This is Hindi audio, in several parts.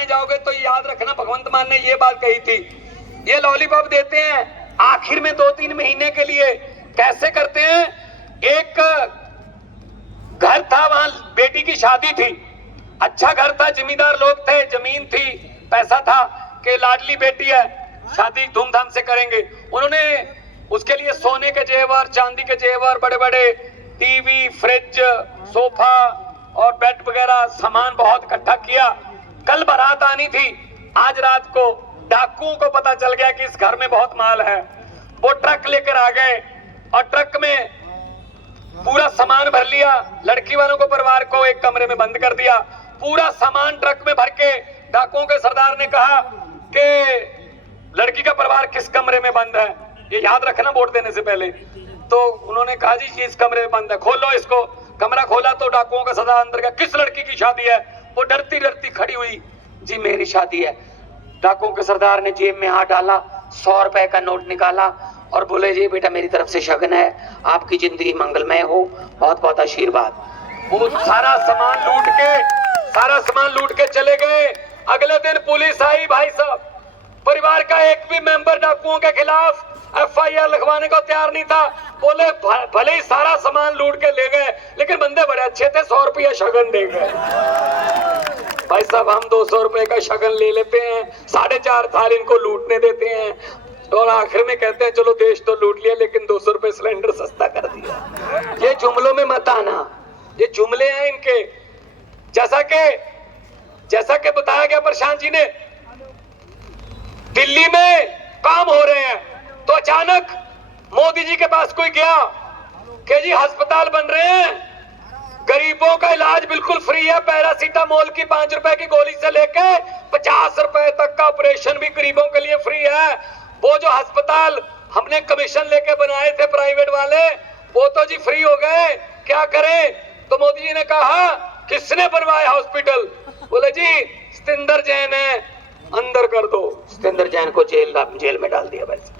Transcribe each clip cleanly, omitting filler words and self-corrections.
निकालने जाओगे तो याद रखना भगवंत मान ने ये बात कही थी। ये लॉलीपॉप देते हैं आखिर में 2-3 महीने के लिए। कैसे करते हैं? एक घर था, वहां बेटी की शादी थी, अच्छा घर था, जमींदार लोग थे, जमीन थी, पैसा था कि लाडली बेटी है, शादी धूमधाम से करेंगे। उन्होंने उसके लिए सोने के जेवर, चांदी के जेवर, बड़े बड़े टीवी, फ्रिज, सोफा और बेड वगैरह सामान बहुत इकट्ठा किया। कल बारात आनी थी। आज रात को डाकुओं को पता चल गया कि इस घर में बहुत माल है। वो ट्रक लेकर आ गए और ट्रक में पूरा सामान भर लिया। लड़की वालों को, परिवार को एक कमरे में बंद कर दिया। पूरा सामान ट्रक में भर के डाकुओं के सरदार ने कहा कि लड़की का परिवार किस कमरे में बंद है, ये याद रखना वोट देने से पहले। तो उन्होंने कहा जी इस कमरे में बंद है, खोलो इसको। कमरा खोला तो डाकुओं का सरदार अंदर गया। किस लड़की की शादी है? वो डरती डरती खड़ी हुई, जी मेरी शादी है। डाकुओं के सरदार ने जेब में हाथ डाला, 100 रुपए का नोट निकाला और बोले जी बेटा मेरी तरफ से शगन है, आपकी जिंदगी मंगलमय हो, बहुत बहुत आशीर्वाद। वो सारा सामान लूट के चले गए। अगले दिन पुलिस आई, भाई साहब परिवार का एक भी मेंबर डाकुओं के खिलाफ FIR लिखवाने को तैयार नहीं था। बोले भले ही सारा सामान लूट के ले गए लेकिन बंदे बड़े अच्छे थे, 100 रुपया शगन दे गए। भाई साहब हम 200 रुपए का शगन ले लेते हैं, 4.5 साल इनको लूटने देते हैं और आखिर में कहते हैं चलो देश तो लूट लिया लेकिन 200 रुपए सिलेंडर सस्ता कर दिया। ये जुमलों में मत आना, ये जुमले हैं इनके। जैसा कि बताया गया प्रशांत जी ने, दिल्ली में काम हो रहे हैं तो अचानक मोदी जी के पास कोई गया कि जी अस्पताल बन रहे हैं, गरीबों का इलाज बिल्कुल फ्री है, पैरासीटामोल की 5 रुपए की गोली से लेके 50 रुपए तक का ऑपरेशन भी गरीबों के लिए फ्री है। वो जो अस्पताल हमने कमीशन लेके बनाए थे प्राइवेट वाले, वो तो जी फ्री हो गए, क्या करें? तो मोदी जी ने कहा किसने बनवाया हॉस्पिटल? बोले जी सतेंद्र जैन है, अंदर कर दो। सतेंद्र जैन को जेल में डाल दिया। वैसे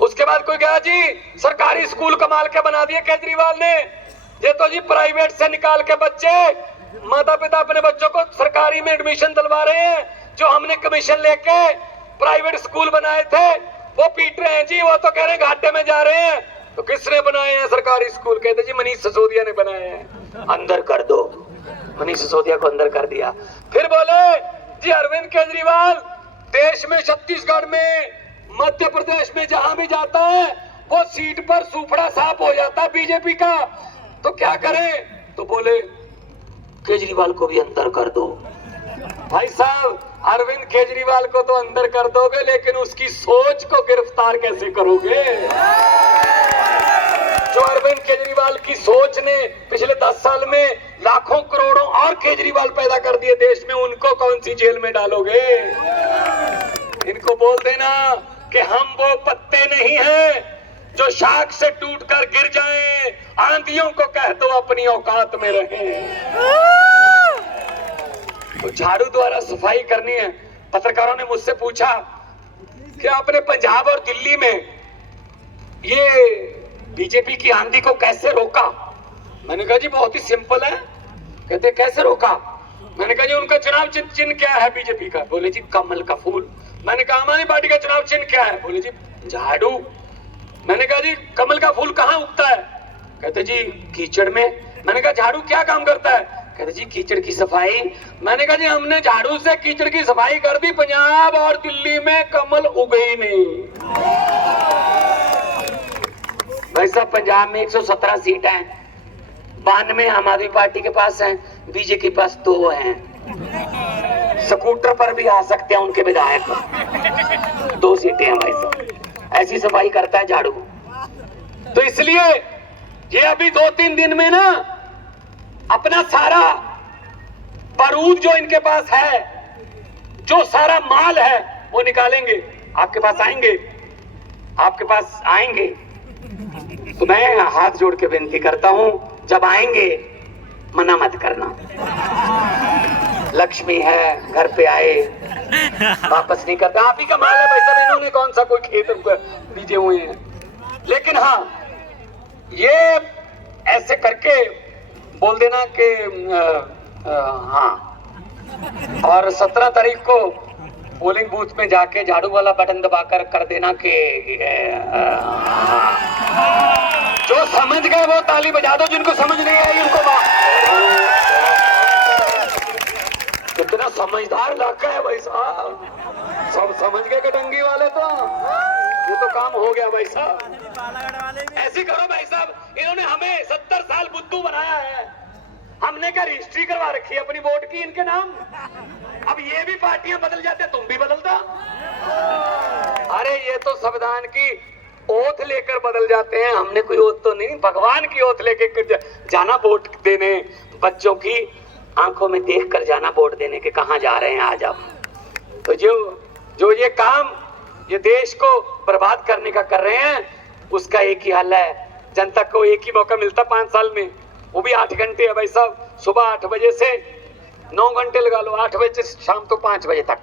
उसके बाद कोई गया जी सरकारी स्कूल कमाल के बना दिए केजरीवाल ने। ये तो जी प्राइवेट से निकाल के बच्चे, माता पिता अपने बच्चों को सरकारी में एडमिशन दिलवा रहे हैं। जो हमने कमीशन लेके प्राइवेट स्कूल बनाए थे वो पीट रहे हैं जी, वो तो कह रहे हैं घाटे में जा रहे हैं। तो किसने बनाए हैं सरकारी स्कूल? कहते जी मनीष सिसोदिया ने बनाए हैं, अंदर कर दो। मनीष सिसोदिया को अंदर कर दिया। फिर बोले जी अरविंद केजरीवाल देश में, छत्तीसगढ़ में, मध्य प्रदेश में जहां भी जाता है वो सीट पर सूफड़ा साफ हो जाता है बीजेपी का, तो क्या करें? तो बोले केजरीवाल को भी अंदर कर दो। भाई साहब अरविंद केजरीवाल को तो अंदर कर दोगे लेकिन उसकी सोच को गिरफ्तार कैसे करोगे? जो अरविंद केजरीवाल की सोच ने पिछले 10 साल में लाखों करोड़ों और केजरीवाल पैदा कर दिए देश में, उनको कौन सी जेल में डालोगे? इनको बोल देना कि हम वो पत्ते नहीं हैं जो शाख से टूटकर गिर जाएं, आंधियों को कह दो अपनी औकात में रहें। तो झाड़ू द्वारा सफाई करनी है। पत्रकारों ने मुझसे पूछा कि आपने पंजाब और दिल्ली में ये बीजेपी की आंधी को कैसे रोका? मैंने कहा जी बहुत ही सिंपल है। कहते कैसे रोका? मैंने कहा जी उनका चुनाव चिन्ह क्या है बीजेपी का? बोले जी कमल का फूल। मैंने कहा हमारी पार्टी का चुनाव चिन्ह क्या है? बोले जी झाड़ू। मैंने कहा जी कमल का फूल कहाँ उगता है? कहते जी कीचड़ में। मैंने कहा झाड़ू क्या काम करता है? कहते जी कीचड़ की सफाई। मैंने कहा जी हमने झाड़ू से कीचड़ की सफाई कर दी, पंजाब और दिल्ली में कमल उगे ही नहीं। भाई साहब पंजाब में 117 सीट हैं, 92 आम आदमी पार्टी के पास हैं, बीजेपी के पास 2 हैं। स्कूटर पर भी आ सकते हैं उनके विधायक, 2 सीटें हैं भाई साहब। ऐसी सफाई करता है झाड़ू। तो इसलिए ये अभी 2-3 दिन में ना अपना सारा बारूद जो इनके पास है, जो सारा माल है वो निकालेंगे, आपके पास आएंगे। तो मैं हाथ जोड़ के विनती करता हूं जब आएंगे मना मत करना। लक्ष्मी है घर पे आए वापस नहीं करता, आप ही का माल है भाई साहब, इन्होंने कौन सा कोई खेत बीजे हुए हैं। लेकिन हाँ ये ऐसे करके बोल देना कि हाँ और 17 तारीख को पोलिंग बूथ में जाके झाड़ू वाला बटन दबाकर कर देना कि जो समझ गए वो ताली बजा दो, जिनको समझ नहीं आई उनको कितना समझदार इलाका है भाई साहब, सब समझ गए कटंगी वाले तो ये तो काम हो गया भाई साहब। ऐसे करो भाई साहब, इन्होंने हमें 70 साल बुद्धू बनाया है, हमने क्या रजिस्ट्री करवा रखी है अपनी वोट की इनके नाम। अब ये भी पार्टियां बदल जाते तुम भी बदलता। अरे ये तो संविधान की ओथ लेकर बदल जाते हैं, हमने कोई ओथ तो नहीं, भगवान की ओथ लेकर जाना वोट देने, बच्चों की आंखों में देख कर जाना वोट देने के कहां जा रहे हैं आज आप। तो जो ये काम ये देश को बर्बाद करने का कर रहे हैं, उसका एक ही हल है, जनता को एक ही मौका मिलता 5 साल में, वो भी 8 घंटे है भाई साहब, सुबह 8 बजे से 9 घंटे लगा लो, 8 बजे से शाम को 5 बजे तक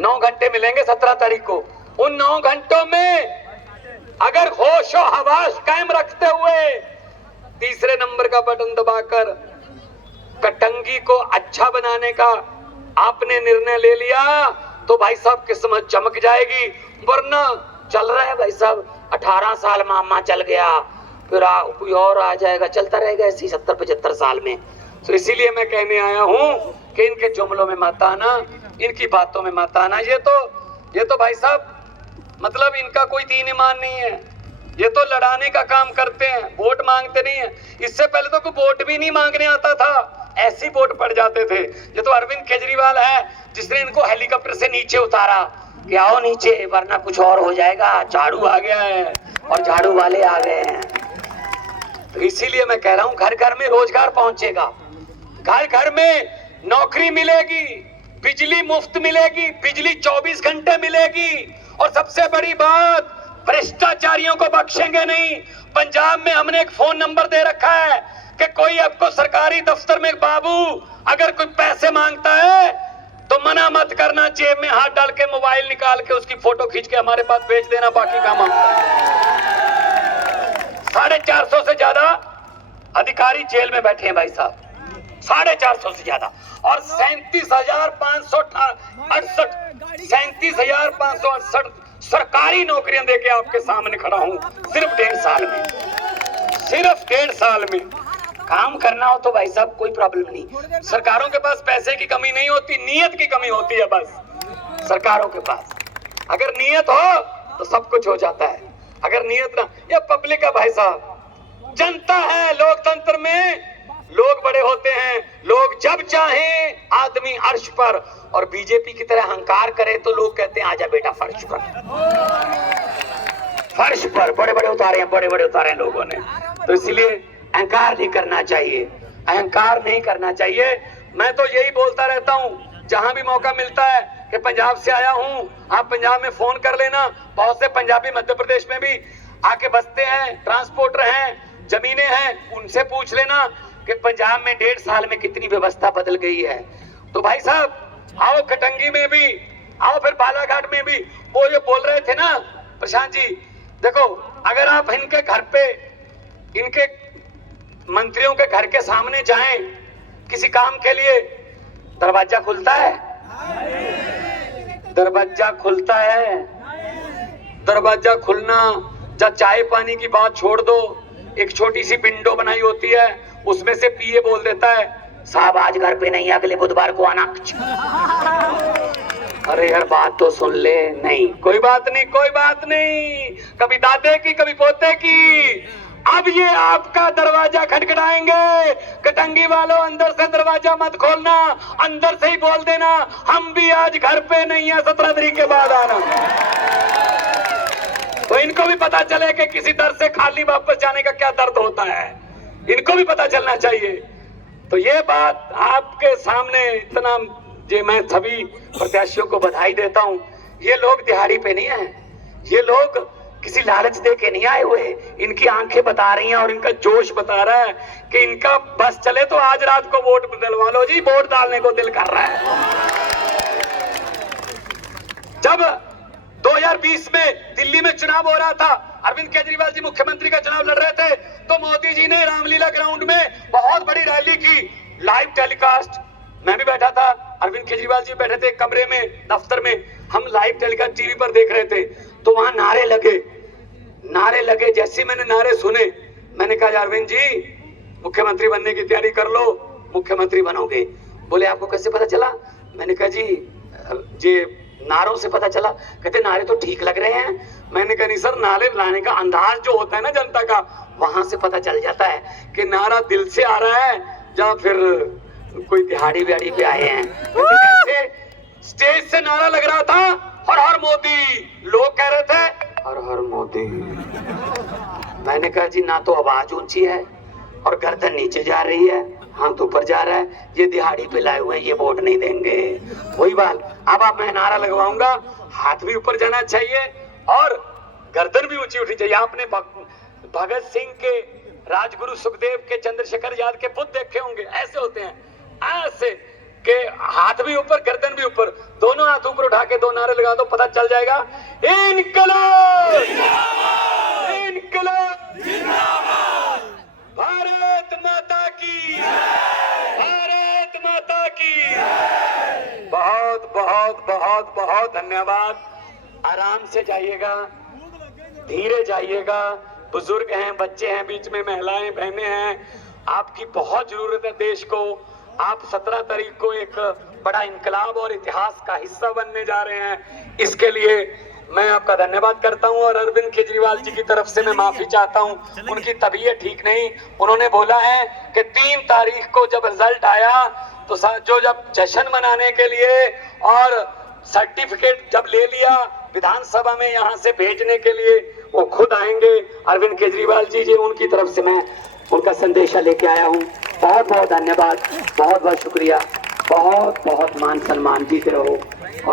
9 घंटे मिलेंगे 17 तारीख को। उन 9 घंटों में अगर होशो हवास कायम रखते हुए तीसरे नंबर का बटन दबाकर कटंगी को अच्छा बनाने का आपने निर्णय ले लिया तो भाई साहब किस्मत चमक जाएगी। वरना चल रहा है भाई साहब, 18 साल मामा चल गया, फिर कोई और आ जाएगा, चलता रहेगा ऐसी 70-75 साल में। तो इसीलिए मैं कहने आया हूं कि इनके जुमलों में मत आना, इनकी बातों में मत आना। ये तो भाई साहब मतलब इनका कोई दीन ईमान नहीं है, ये तो लड़ाने का काम करते हैं, वोट मांगते नहीं है। इससे पहले तो कोई वोट भी नहीं मांगने आता था, ऐसी वोट पड़ जाते थे। ये तो अरविंद केजरीवाल है जिसने इनको हेलीकॉप्टर से नीचे उतारा कि आओ नीचे वरना कुछ और हो जाएगा, झाड़ू आ गया है और झाड़ू वाले आ गए हैं। तो इसीलिए मैं कह रहा हूं घर घर में रोजगार पहुंचेगा, घर घर में नौकरी मिलेगी, बिजली मुफ्त मिलेगी, बिजली 24 घंटे मिलेगी, और सबसे बड़ी बात भ्रष्टाचारियों को बख्शेंगे नहीं। पंजाब में हमने एक फोन नंबर दे रखा है कि कोई आपको सरकारी दफ्तर में बाबू अगर कोई पैसे मांगता है तो मना मत करना, जेब में हाथ डाल के मोबाइल निकाल के उसकी फोटो खींच के हमारे पास भेज देना, बाकी काम हम 450 से ज्यादा अधिकारी जेल में बैठे हैं भाई साहब, 450 से ज्यादा, और 37,568 सरकारी नौकरियां देके आपके सामने खड़ा हूं सिर्फ 1.5 साल में। सिर्फ 1.5 साल में काम करना हो तो भाई साहब कोई प्रॉब्लम नहीं। सरकारों के पास पैसे की कमी नहीं होती, नीयत की कमी होती है बस सरकारों के पास। अगर नीयत हो तो सब कुछ हो जाता है, अगर नीयत ना, ये पब्लिक है भाई साहब, जनता है। लोकतंत्र में लोग बड़े होते हैं, लोग जब चाहें आदमी अर्श पर, और बीजेपी की तरह अहंकार करे तो लोग कहते हैं आजा बेटा फर्श पर। फर्श पर बड़े बड़े उतारे हैं लोगों ने, तो इसलिए अहंकार नहीं करना चाहिए, अहंकार नहीं करना चाहिए। मैं तो यही बोलता रहता हूँ जहां भी मौका मिलता है कि पंजाब से आया हूँ, आप पंजाब में फोन कर लेना। बहुत से पंजाबी मध्य प्रदेश में भी आके बसते हैं, ट्रांसपोर्टर हैं, जमीनें हैं, उनसे पूछ लेना कि पंजाब में 1.5 साल में कितनी व्यवस्था बदल गई है। तो भाई साहब आओ कटंगी में भी आओ, फिर बालाघाट में भी। वो जो बोल रहे थे ना प्रशांत जी, देखो अगर आप इनके घर पे, इनके मंत्रियों के घर के सामने जाएं किसी काम के लिए, दरवाजा खुलता है? दरवाजा खुलता है? दरवाजा खुलना, जब चाय पानी की बात छोड़ दो, एक छोटी सी विंडो बनाई होती है, उसमें से पीए बोल देता है साहब आज घर पे नहीं, अगले बुधवार को आना। अरे यार बात तो सुन ले। नहीं कोई बात नहीं, कोई बात नहीं, कभी दादे की कभी पोते की। अब ये आपका दरवाजा खटखटाएंगे, कटंगी वालों अंदर से दरवाजा मत खोलना, अंदर से ही बोल देना हम भी आज घर पे नहीं है, 17 तारीख के बाद आना। तो इनको भी पता चले कि किसी दर से खाली वापस जाने का क्या दर्द होता है, इनको भी पता चलना चाहिए। तो ये बात आपके सामने इतना, ये मैं सभी प्रत्याशियों को बधाई देता हूं। ये लोग दिहाड़ी पे नहीं है, ये लोग किसी लालच दे के नहीं आए हुए, इनकी आंखें बता रही हैं और इनका जोश बता रहा है कि इनका बस चले तो आज रात को वोट दिलवा लो जी, वोट डालने को दिल कर रहा है। जब 2020 में दिल्ली में चुनाव हो रहा था, अरविंद केजरीवाल जी मुख्यमंत्री का चुनाव लड़ रहे थे, तो मोदी जी ने रामलीला ग्राउंड में बहुत बड़ी रैली की, लाइव टेलीकास्ट मैं भी बैठा था, अरविंद केजरीवाल जी बैठे थे कमरे में, दफ्तर में, हम लाइव टेलीकास्ट टीवी पर देख रहे थे, तो वहां नारे लगे। जैसे मैंने नारे सुने, मैंने कहा अरविंद जी मुख्यमंत्री बनने की तैयारी कर लो, मुख्यमंत्री बनोगे। बोले आपको कैसे पता चला? मैंने कहा जी नारों से पता चला। कहते नारे तो ठीक लग रहे हैं। मैंने कहा नहीं सर, नारे लाने का अंदाज जो होता है ना जनता का, वहां से पता चल जाता है कि नारा दिल से आ रहा है या फिर कोई दिहाड़ी बिहाड़ी पे आए हैं। ऐसे स्टेज से नारा लग रहा था, हर हर मोदी, लोग कह रहे थे हर हर मोदी। मैंने कहा जी ना तो आवाज ऊंची है और गर्दन नीचे जा रही है, हाथ ऊपर जा रहा है, ये दिहाड़ी पे लाए हुए हैं, ये वोट नहीं देंगे। वही बात, अब मैं नारा लगवाऊंगा, हाथ भी ऊपर जाना चाहिए और गर्दन भी ऊंची उठनी चाहिए। आपने भगत सिंह के, राजगुरु सुखदेव के, चंद्रशेखर आजाद के बुत देखे होंगे, ऐसे होते हैं, ऐसे के हाथ भी ऊपर, गर्दन भी ऊपर, दोनों हाथ ऊपर उठा के दो नारे लगा दो, पता चल जाएगा इनकलाब, इनकलाब, भारत माता की, भारत माता की। बहुत बहुत बहुत बहुत धन्यवाद। आराम से जाइएगा, धीरे जाइएगा, बुजुर्ग हैं, बच्चे हैं, बीच में महिलाएं, बहनें हैं, आपकी बहुत जरूरत है देश को। आप 17 तारीख को एक बड़ा इनकलाब और इतिहास का हिस्सा बनने जा रहे हैं, इसके लिए मैं आपका धन्यवाद करता हूं। और अरविंद केजरीवाल जी की तरफ से मैं माफी चाहता हूं, उनकी तबीयत ठीक नहीं। उन्होंने बोला है कि 3 तारीख को जब रिजल्ट आया तो जो जब जश्न मनाने के लिए और सर्टिफिकेट जब ले लिया विधानसभा में यहाँ से भेजने के लिए, वो खुद आएंगे अरविंद केजरीवाल जी, उनकी तरफ से मैं उनका संदेशा लेके आया हूँ। बहुत बहुत धन्यवाद, बहुत बहुत शुक्रिया, बहुत बहुत मान सम्मान, जीते रहो।